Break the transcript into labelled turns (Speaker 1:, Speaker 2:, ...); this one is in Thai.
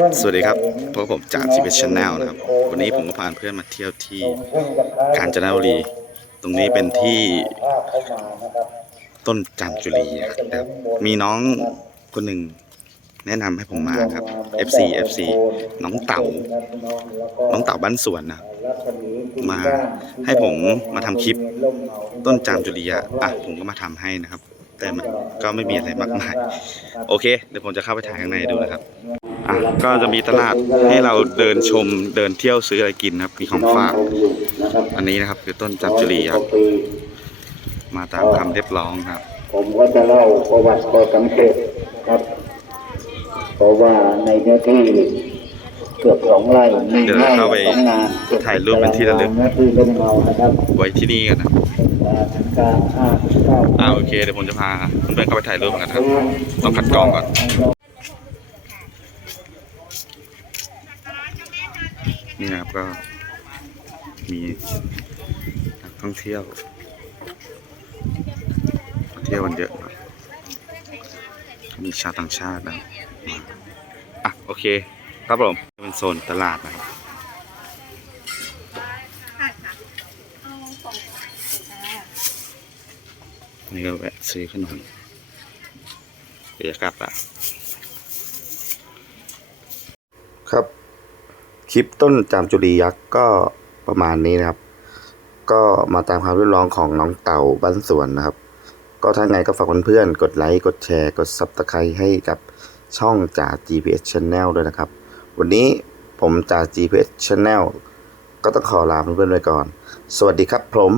Speaker 1: สวัสดีครับพวกผมจาก g p s Channel นะครับ วันนี้ผมก็พาเพื่อนมาเที่ยวที่กาญจนบุรี ตรงนี้เป็นที่ต้นจามจุรีนะครับมีน้องคนหนึ่งแนะนำให้ผมมาครับ FC FC น้องเต๋าน้องเต๋าบ้านสวนนะมาให้ผมมาทำคลิปต้นจามจุรีอะอะผมก็มาทำให้นะครับ แต่มันก็ไม่มีอะไรมากมาย โอเค เดี๋ยวผมจะเข้าไปถ่ายข้างในดูนะครับ อะก็จะมีตลาดให้เราเดินชมเดินเที่ยวซื้ออะไรกินนะครับมีของฝาก อันนี้นะครับ คือต้นจับจุรีครับ มาตามคำเรียบร้องครับ
Speaker 2: ผมก็จะเล่าประวัติข้อสังเกตครับ เพราะว่าในเนื้อที่เกือบสองไร่หนึ่ง
Speaker 1: เดี๋ยว
Speaker 2: ไร่
Speaker 1: เราเข้าไป
Speaker 2: สองงาน
Speaker 1: ถ่ายรูปเป็นที่ระลึก
Speaker 2: เนื้อที่เป็นเงานะครับ
Speaker 1: ไว้ที่นี่กันนะ
Speaker 2: เป็นการห้าสิบเก้า
Speaker 1: อ่าโอเคเดี๋ยวผมจะพาเพื่อนๆเข้าไปถ่ายรูปกันครับ ต้องคัดกรองก่อน นี่นะครับก็มีนักท่องเที่ยว เที่ยวกันเยอะครับมีชาวต่างชาตินะอะโอเค ครับผมเป็นโซนตลาดนะครับ
Speaker 3: ค่ะค่ะเอาสองอ่า
Speaker 1: นี่ก็แวะซื้อขนมเดี๋ยวจะกลับละครับ คลิปต้นจามจุรียักษ์ก็ประมาณนี้นะครับ ก็มาตามความเรียกร้องของน้องเต่าบ้านสวนนะครับ ก็ถ้าไงก็ฝากเพื่อนๆกดไลค์กดแชร์กด Subscribe ให้กับช่องจ่า GPS Channel ด้วยนะครับ วันนี้ผมจ่า GPS Channel ก็ต้องขอลาเพื่อนๆไปก่อน สวัสดีครับผม